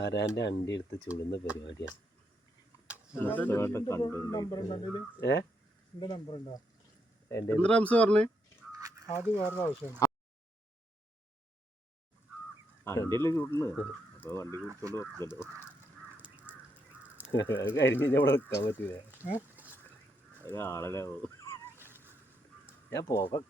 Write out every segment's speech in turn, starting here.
ആരാൻ്റെ അണ്ടി എടുത്ത് ചുടുന്ന പരിപാടിയാണ്. കരിഞ്ഞ ഇവിടെ നിൽക്കാൻ പറ്റൂല. ഞാൻ പോകാൻ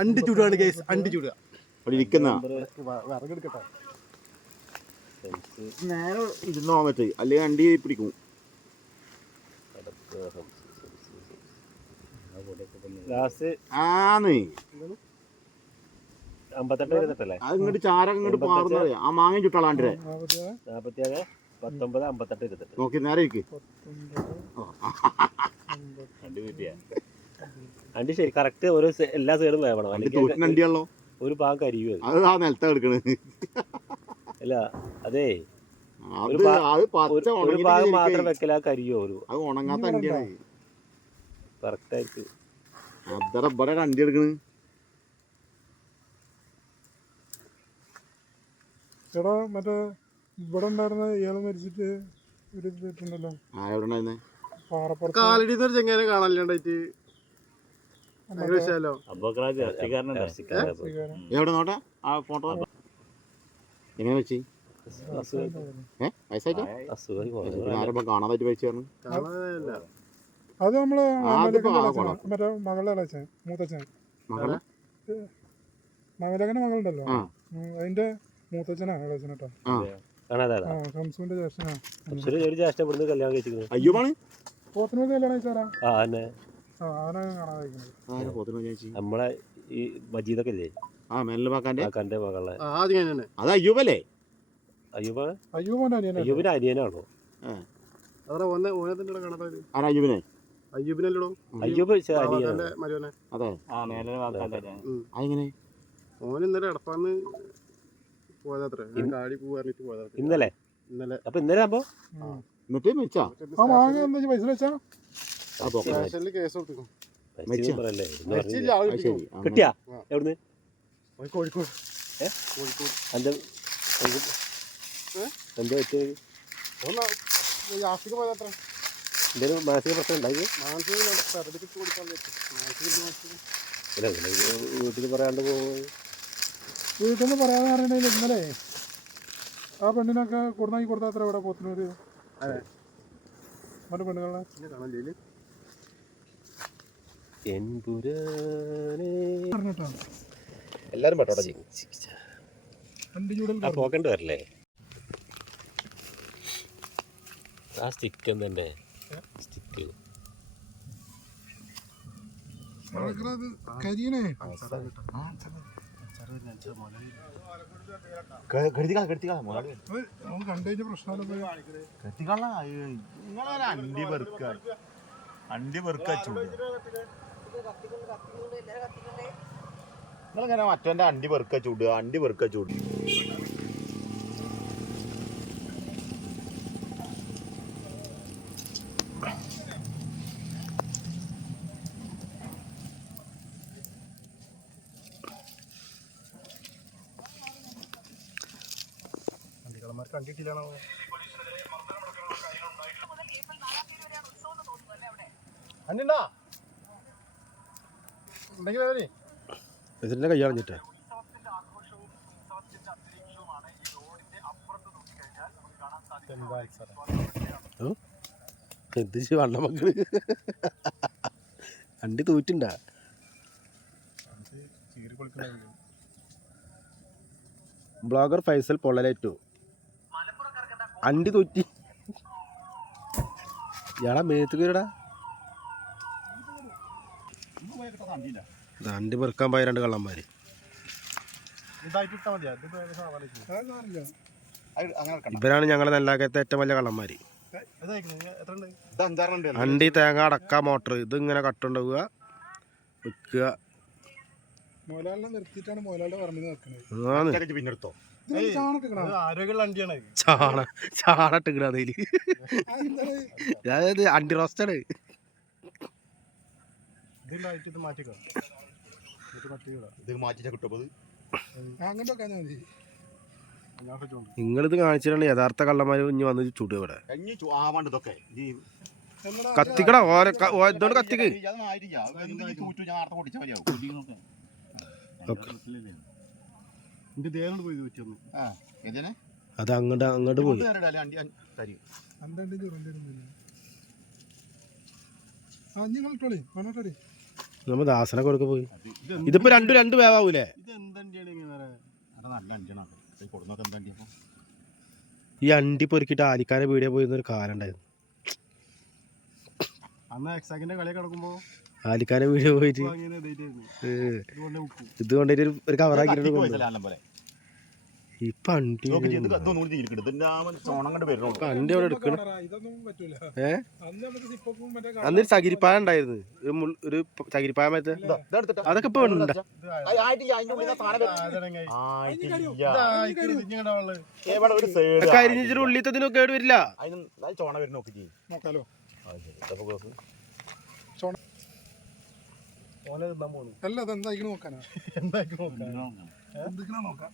അണ്ടി ചൂടാണ് ഗൈസ്, അണ്ടി ചൂടുക. നേരെ ഇരുന്നോ പറ്റേ, അല്ലെങ്കിൽ അണ്ടി പിടിക്കും. അങ്ങോട്ട് ചാര അങ്ങോട്ട് പാറുന്ന ആ മാങ്ങ ചുട്ടാളാണ്ട് 47 19 58 28 നോക്കി നേരെ ഇരിക്ക്. അണ്ടി ശരി കറക്റ്റ് ഓരോ എല്ലാ സൈഡും വേവണം, അല്ലെങ്കിൽ അണ്ടിയാണല്ലോ ഒരു ഭാഗം കരിയോ. അത് ആ നിലത്താ എടുക്കണത്. അല്ല അതേ ഒരു ഭാഗം മാത്രം വെക്കല കരിയോ. അത് ഉണങ്ങാത്ത അണ്ടിയാണ് കറക്റ്റ് ആയിട്ട്. അത്ര ഇവിടെ അണ്ടി എടുക്കണ്. ചേട്ടാ മറ്റേ ഇവിടെ ഉണ്ടായിരുന്ന ഇയാള് മരിച്ചിട്ട് ഒരു ഇട്ടുണ്ടല്ലോ, കാലടിന്നൊരു ചെങ്ങനെ കാണാനില്ലാണ്ടായിട്ട്. എവിടെ നോട്ടെ ആ ഫോട്ടോ എങ്ങനെ വെച്ച് ആരപ്പോ കാണാതായിട്ട് വെച്ചു പറഞ്ഞു. അത് നമ്മള് മറ്റേ മകളുടെ അലച്ചൻ മൂത്തച്ഛൻ മകലകന്റെ മകളുണ്ടല്ലോ, അതിന്റെ മൂത്തച്ഛനാ അലച്ചൻ കേട്ടോ. ഹംസുവിന്റെ ജ്യേഷ്ഠനാ. ഒരു ജ്യേഷ്ഠ ഇവിടുന്ന് കല്യാണം കഴിച്ചിരിക്കുന്നു. അയ്യോമാണ് പോത്തിനോട് കല്യാണം കഴിച്ചാരാ? നമ്മളെ ഈ മജീദൊക്കെ ഇല്ലേ, കാക്കാന്റെ മകളെ. അത് അയ്യൂബല്ലേ? അയ്യൂബിന്റെ അനിയനാണോ? അയ്യൂബിനെ അയ്യൂബ് അതെ. ഓനിന്നലെ എടപ്പാന്ന് പോയതാത്രേ, ഇന്നലെ. അപ്പൊ ഇന്നലെ ആകുമ്പോ എന്നിട്ട് മെച്ചാ പൈസ വെച്ചാ കേസ് കൊടുത്തു. കിട്ടിയാ എവിടുന്ന്? കോഴിക്കോട്. എന്താ പറ്റിയത്? എന്തേലും മാനസിക പ്രശ്നം ഉണ്ടായി? വീട്ടിൽ പറയാണ്ട് പോകുന്നത് വീട്ടിൽ നിന്ന് പറയാതെ അറിയണില്ല. ഇന്നലെ ആ പെണ്ണിനൊക്കെ കൊടുന്നാക്കി കൊടുത്താൽ അത്ര ഇവിടെ പോത്തിനൊരു മറ്റു പെണ്ണുങ്ങളെ എല്ലാരും പോക്കേണ്ടി വരില്ലേ? ആ സ്റ്റിക്ക് എന്തെ സ്റ്റിക്ക് കരിയണേ കണ്ടു പ്രശ്നം അണ്ടി വെറുക്ക ചൂട്. നിങ്ങളിങ്ങനെ മറ്റവന്റെ അണ്ടി വെറുക്ക ചൂടുക, അണ്ടി വെറുക്ക ചൂട്. കണ്ടിട്ടില്ലാണോ? അന്നിണ്ടാ ഇതിന്റെ കയ്യാണിച്ചിട്ടേ എന്ത് വണ്ണ മക്കള് അണ്ടി തൂറ്റുണ്ടാ? ബ്ലോഗർ ഫൈസൽ പൊള്ളലേറ്റു, അണ്ടി തൂറ്റി. ഇയാളാ മേത്ത് കയറിടാ. അണ്ടി പെറുക്കാൻ പോയ രണ്ട് കള്ളന്മാര്. ഇവരാണ് ഞങ്ങളെ നെല്ലാക്കത്തെ ഏറ്റവും വലിയ കള്ളന്മാര്. അണ്ടി തേങ്ങ അടക്ക മോട്ടർ ഇതിങ്ങനെ കട്ടുണ്ടാവുക വെക്കുക. ചാണട്ടിക്കണ അതായത് അണ്ടി റോസ്റ്റാണ്. ഇത് മാറ്റിച്ചാൽ കിട്ടും അങ്ങോട്ട് വെക്കാൻ മതി. നിങ്ങളിത് കാണിച്ചിട്ടാണ് യഥാർത്ഥ കള്ളന്മാർ ഇനി വന്ന് ചുടുക ഇവിടെ. ആവാണ്ട് ഇതൊക്കെ കത്തിക്കടാ ഇതോണ്ട് കത്തിക്ക്. അത് അങ്ങോട്ട് പോയി. നമ്മ ദാസനെ കൊടുക്ക പോയി. ഇതിപ്പോ രണ്ട് വേവാവൂലേ? ഈ അണ്ടി പൊറുക്കിട്ട് ആലിക്കാനെ വീഡിയോ പോയിരുന്നൊരു കാലം ഉണ്ടായിരുന്നു. ആലിക്കാനെ വീഡിയോ പോയിട്ട് ഇത് കൊണ്ടിട്ട് ഒരു കവറാക്കിട്ട് ഇപ്പൊ അണ്ടി അണ്ടി അവിടെ എടുക്കണം. അന്നൊരു ചകിരിപ്പായ ഉണ്ടായിരുന്നു, ഒരു ചകിരിപ്പായ മറ്റേ അതൊക്കെ ഇപ്പൊ ഉണ്ട്. കരിഞ്ഞിട്ട് ഉള്ളിത്തതിനും കേട് വരില്ല. അല്ല അതെന്തായിക്കണ നോക്കാനാ നോക്കാം.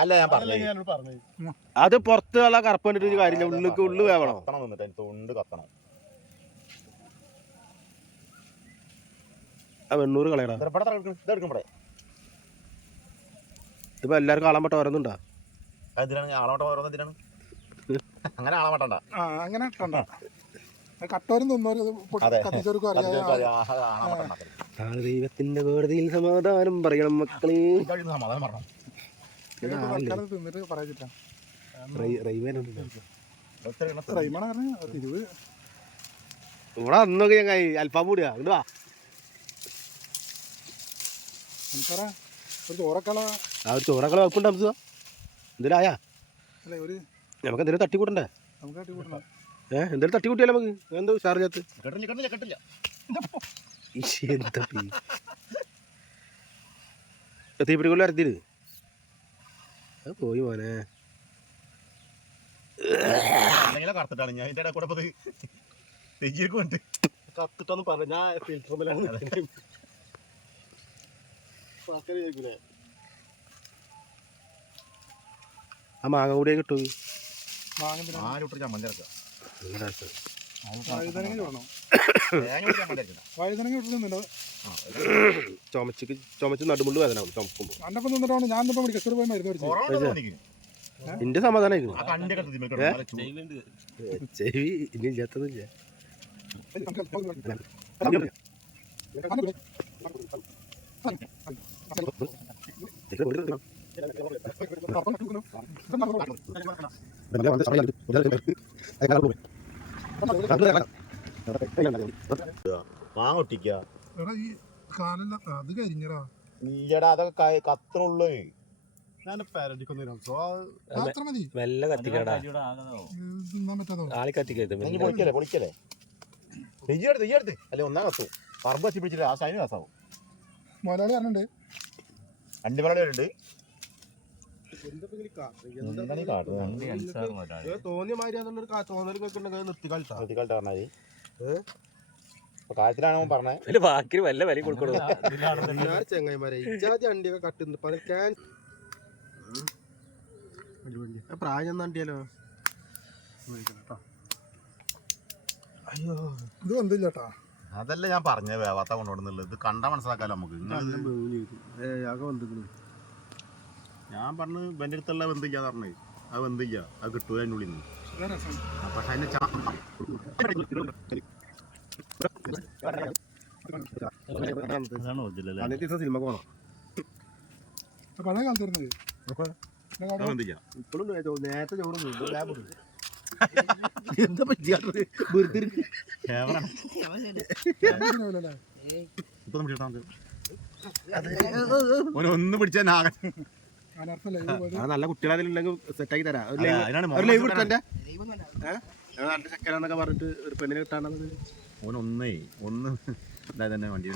അല്ല ഞാൻ പറഞ്ഞു അത് പുറത്തുള്ള കറുപ്പ് കണ്ടിട്ട് കാര്യമില്ല, ഉള്ളു വേവണം. തൊണ്ട് കത്തണം. ആ 800 കളയടാ. ഇതിപ്പോ എല്ലാവർക്കും ആളാമ്പട്ട ഓരോന്നുണ്ടാ. ആളോട്ടം ഓരോന്നെന്തിനാണ് അങ്ങനെ ആളാമട്ടണ്ട. അങ്ങനെ കട്ടോരും ദൈവത്തിന്റെ കോടതിയിൽ സമാധാനം പറയണം മക്കളെ. സമാധാനം പറഞ്ഞു തിന്നിട്ട് പറയാ. ഇവിടെ അന്നൊക്കെ ഞാൻ അൽഫാം കൂടിയാ. ഇങ്ങോട്ട് വാ. ഒരു ചോറക്കള വെപ്പുണ്ട് അംസ. എന്തേലും ആയാ നമുക്ക് എന്തെങ്കിലും തട്ടിക്കൂട്ടണ്ടേ? എന്തെങ്കിലും തട്ടിക്കൂട്ടിയാലോ നമുക്ക്. എന്തോ ഷാർജത്ത് തീപ്പിടിക്കുള്ള ഇറത്തിര് അത് പോയി മോനെ. കറുത്തിട്ടാണ് ഞാൻ ഇതിന്റെ കൂടെ കത്തിട്ടൊന്നും പറഞ്ഞു. ഞാൻ ഫിൽറ്റർ ആ മാങ്ങ കൂടിയേ കിട്ടൂ. ചമ്മന്തി ഇറക്കുക. ചുമച്ച് നടുമുള്ളു വേദന ചുമക്കുമ്പോ എന്റെ സമാധാനം ചെവി ഇനി ഇല്ലാത്തതില്ല. മാങ്ങൊട്ടിക്ക അത് കരിഞ്ഞടാ. നീയടാ അതൊക്കെ കത്തണുള്ളൂ. വെല്ല കത്തിക്കടാ. ആളി കത്തിക്കരുത്. പൊളിക്കല്ലേ പൊളിക്കല്ലേ നെയ്യെടുത്ത് അല്ലെ ഒന്നാ കത്തു. പറമ്പ് കത്തി പിടിച്ചിട്ട് ആ സൈന് കസാവും. മലയാളി പറഞ്ഞിട്ടുണ്ട് 2 മലയാളി ഉണ്ട്. തോന്നിയ മാതിരി കാര്യത്തിലാണ് പറഞ്ഞത്. വല്ല വില കൊടുക്കണോ ചെങ്ങായിമാരെ? ഇജാതി അണ്ടിയൊക്കെ കട്ടുന്നു പ്രായം ചെന്നണ്ടിയാലോ. അയ്യോ ഇത് വന്നില്ലാട്ടാ. അതല്ല ഞാൻ പറഞ്ഞ വേവാത്ത കൊണ്ടുപോകുന്നുള്ളത്. ഇത് കണ്ടാ മനസ്സിലാക്കാലോ നമുക്ക്. ഞാൻ പറഞ്ഞു എൻ്റെ അടുത്തുള്ള വെന്തിക്കാന്ന് പറഞ്ഞത്. അത് വെന്തിക്ക അത് കിട്ടൂല അതിൻ്റെ ഉള്ളിൽ നിന്ന്. പക്ഷെ അതിന്റെ സിനിമ പോണോ പഴയ കാലത്ത് ഇപ്പോഴും നേരത്തെ ചോറ് ഒന്ന് പിടിച്ചാൽ നല്ല കുട്ടികളെങ്കിലും സെറ്റാക്കി തരാം. ചക്കരാന്നൊക്കെ പറഞ്ഞിട്ട് ഒരു പെണ്ണിനെ കിട്ടാണത്. ഒന്ന് ഇതായത് തന്നെ വണ്ടി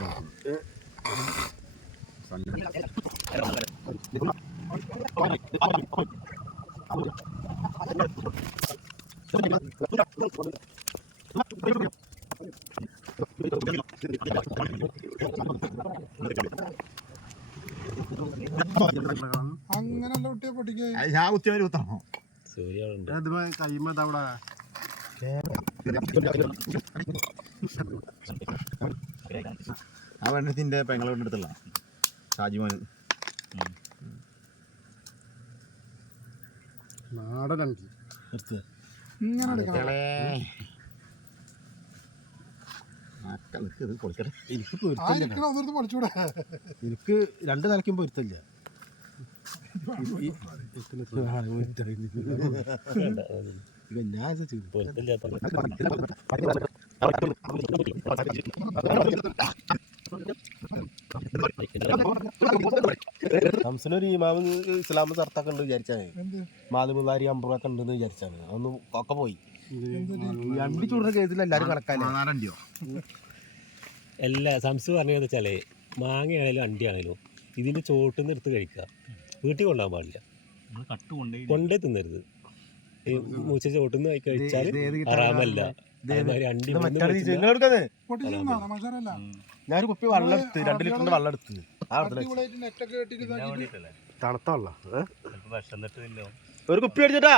അങ്ങനെയല്ല കുട്ടിയെ പൊട്ടിക്കുക. ഞാൻ കുത്തിയവര് കുത്തണോ സൂര്യുണ്ട് കൈമത് അവിടെ ആ വെണ്ണത്തിന്റെ പെങ്ങളെ കൊണ്ടെടുത്തല്ല ഷാജിമോന് നാടനണ്ടി ഇങ്ങനെ എടുക്കണം. കൊടുക്കട്ടെ എനിക്ക് ആ പൊരുത്തല്ല ഇരിക്കണ ഒന്നിടത്ത് പഠിച്ചൂടെ? എനിക്ക് രണ്ട് തലയ്ക്കും പൊരുത്തല്ല ഞാൻ സംസനൊരു ഇമാമ് ഇസ്ലാം സർത്താക്കുണ്ട് വിചാരിച്ചാണ് എന്ത് മാതൃമുതാരി അമ്പുറൊക്കെ ഉണ്ടെന്ന് വിചാരിച്ചാണ് അതൊന്ന് ഒക്കെ പോയി എന്ത് രണ്ടി ചൂടുന്ന കേസിൽ എല്ലാവരും കണക്കാല്ലേ നാരണ്ടിയോ എല്ലാ സംസ് പറഞ്ഞതെന്ന് വെച്ചാലേ മാങ്ങയാണേലും അണ്ടിയാണേലും ഇതിൻ്റെ ചോട്ടിൽ നിന്ന് എടുത്ത് കഴിക്കുക, വീട്ടിൽ കൊണ്ടുപോകാൻ പാടില്ല, കൊണ്ടേ തിന്നരുത്. ഈ മൂച്ച ചോട്ടിൽ നിന്ന് കഴിച്ചാൽ ആറാമല്ല. അതേമാതിരി അണ്ടി പൊട്ടിച്ചെന്നാണ് മസാലല്ല. ഞാനൊരു കുപ്പി വെള്ളം എടുത്ത് 2 ലിറ്ററിന്റെ വെള്ളം എടുത്ത് അടിപൊളിയായിട്ട് നെറ്റൊക്കെ കെട്ടിട്ട് ഇതാക്കിയിട്ട് തണുത്ത വെള്ളം ഒരു കുപ്പി അടിച്ചിട്ടാ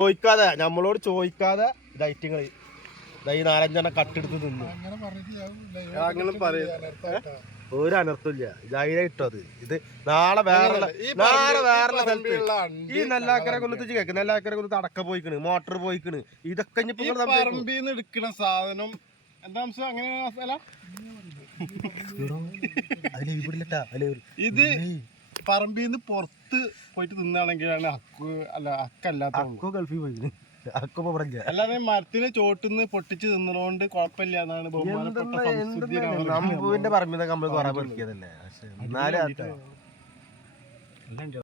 ചോദിക്കാതെ നമ്മളോട് ചോദിക്കാതെ ഡയറ്റിങ്ങൾ ഈ 4-5 കട്ടെടുത്ത് തിന്നു. അങ്ങനെ പറഞ്ഞിട്ട് അങ്ങനെ പറയും. ഒരു അനർത്ഥമില്ല. ധൈര്യമായിട്ടോ അത്. ഇത് നാളെ വേറെ സ്ഥലത്ത് ഈ നെല്ലാക്കര കൊല്ലത്ത് കേക്ക് നെല്ലാക്കര കൊല്ലത്ത് അടക്ക പോയിക്കണ്, മോട്ടർ പോയിക്കണ്. ഇതൊക്കെ പറമ്പിന്ന് എടുക്കുന്ന സാധനം എന്താ അങ്ങനെ ഇത് പറമ്പിന്ന് പുറത്ത് പോയിട്ട് തിന്നാണെങ്കിലാണ് അക്കല്ലാത്ത ഗൾഫിൽ പോയിക്കണ്. അക്കൊ പറഞ്ഞ അല്ലാതെ മരത്തിന് ചോട്ടിന്ന് പൊട്ടിച്ച് തിന്നതുകൊണ്ട് കുഴപ്പമില്ല എന്നാണ് ബഹുമാനപ്പെട്ട നമ്പുവിന്റെ പറമ്പിന്നൊക്കെ നമ്മൾ കുറെ പെറുക്കിയതല്ലേ. പക്ഷെ എന്നാലും